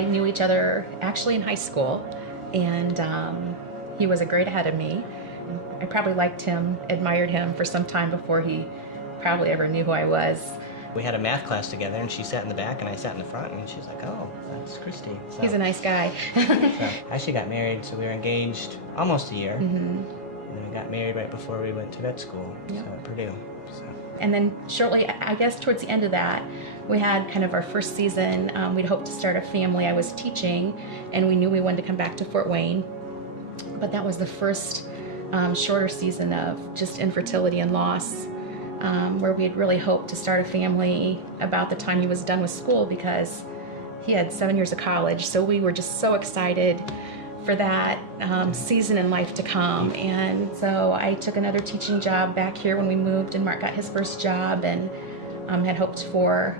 I knew each other actually in high school, and he was a grade ahead of me. I probably liked him, admired him for some time before he probably ever knew who I was. We had a math class together, and she sat in the back and I sat in the front, and she was like, oh, that's Christy. So, He's a nice guy. so I actually got married, so we were engaged almost a year. Mm-hmm. And then we got married right before we went to vet school, Yep. so at Purdue. So. And then shortly, I guess towards the end of that, we had kind of our first season. We'd hoped to start a family. I was teaching, and we knew we wanted to come back to Fort Wayne. But that was the first shorter season of just infertility and loss, where we had really hoped to start a family about the time he was done with school, because he had 7 years of college. So we were just so excited for that season in life to come. And so I took another teaching job back here when we moved, and Mark got his first job, and had hoped for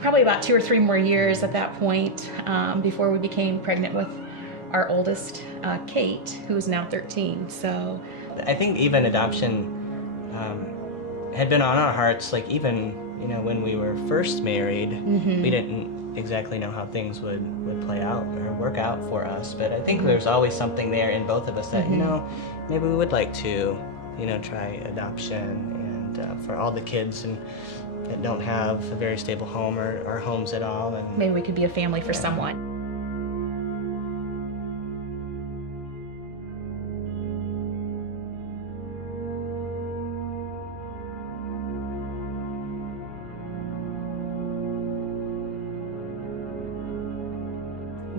probably about 2 or 3 more years at that point before we became pregnant with our oldest, Kate, who's now 13. So I think even adoption had been on our hearts, like even, when we were first married, we didn't exactly know how things would play out or work out for us, but I think there's always something there in both of us that, maybe we would like to, try adoption, and for all the kids and that don't have a very stable home or homes at all. And maybe we could be a family for someone.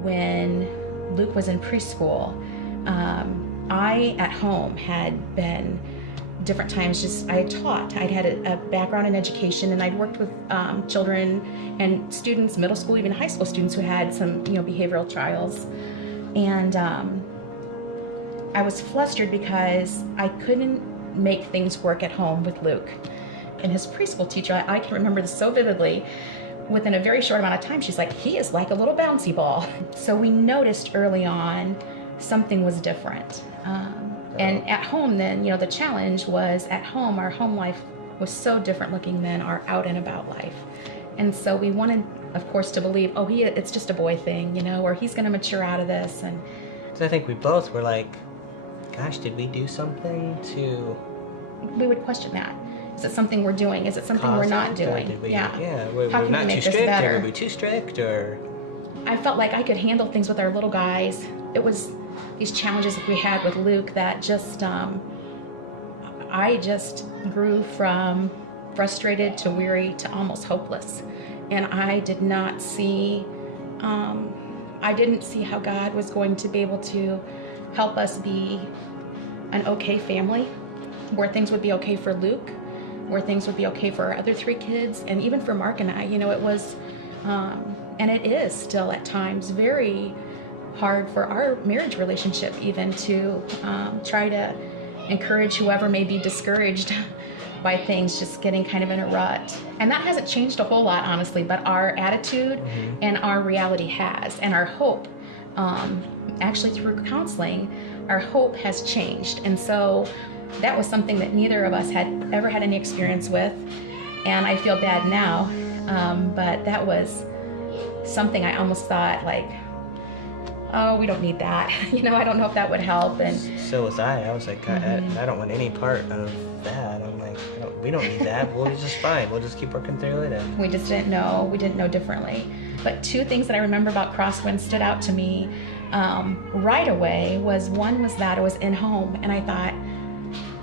When Luke was in preschool, I at home had been different times, I had taught. I'd had a background in education, and I'd worked with children and students, middle school, even high school students who had some behavioral trials. And I was flustered because I couldn't make things work at home with Luke. And his preschool teacher, I can remember this so vividly, within a very short amount of time, she's like, he is like a little bouncy ball. So we noticed early on something was different. And at home then, the challenge was at home, our home life was so different looking than our out and about life. And so we wanted, of course, to believe, it's just a boy thing, or he's going to mature out of this. And so I think we both were like, gosh, did we do something to... We would question that. Is it something we're doing? Is it something we're not doing? Did we, yeah. We're How can not we make too this strict, better? or were we too strict, or... I felt like I could handle things with our little guys. It was these challenges that we had with Luke that just, I just grew from frustrated to weary to almost hopeless. And I did not see, I didn't see how God was going to be able to help us be an okay family, where things would be okay for Luke, where things would be okay for our other 3 kids, and even for Mark and I. It was, and it is still at times very hard for our marriage relationship even to try to encourage whoever may be discouraged by things just getting kind of in a rut. And that hasn't changed a whole lot, honestly, but our attitude and our reality has, and our hope, actually through counseling, our hope has changed. And so that was something that neither of us had ever had any experience with, and I feel bad now, but that was something I almost thought, like, oh, we don't need that. I don't know if that would help. And so was I. I was like, I don't want any part of that. I'm like, we don't need that. We'll be just fine. We'll just keep working through it. And we just didn't know. We didn't know differently. But 2 things that I remember about Crosswinds stood out to me right away. One was that it was in home, and I thought,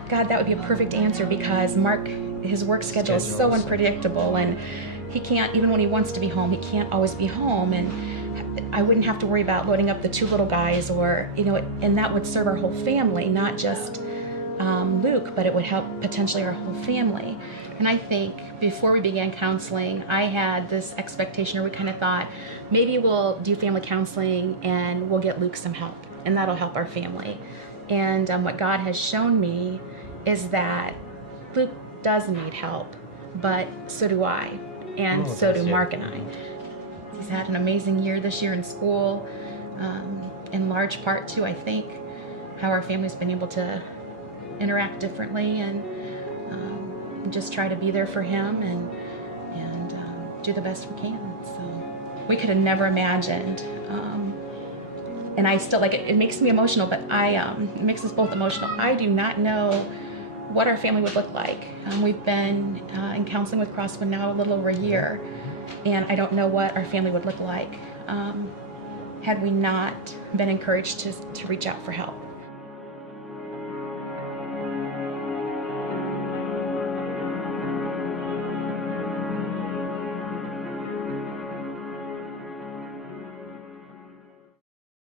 God, that would be a perfect answer, because Mark, his work schedule is so unpredictable, and he can't, even when he wants to be home, he can't always be home, and I wouldn't have to worry about loading up the 2 little guys, or, and that would serve our whole family, not just Luke, but it would help potentially our whole family. And I think before we began counseling, I had this expectation, or we kind of thought, maybe we'll do family counseling and we'll get Luke some help, and that'll help our family. And what God has shown me is that Luke does need help, but so do I, and so do Mark and I. He's had an amazing year this year in school, in large part too, I think, how our family's been able to interact differently and just try to be there for him and do the best we can. So we could have never imagined. And I still, like, it makes me emotional, but it makes us both emotional. I do not know what our family would look like. We've been in counseling with Crosswind now a little over a year, and I don't know what our family would look like had we not been encouraged to reach out for help.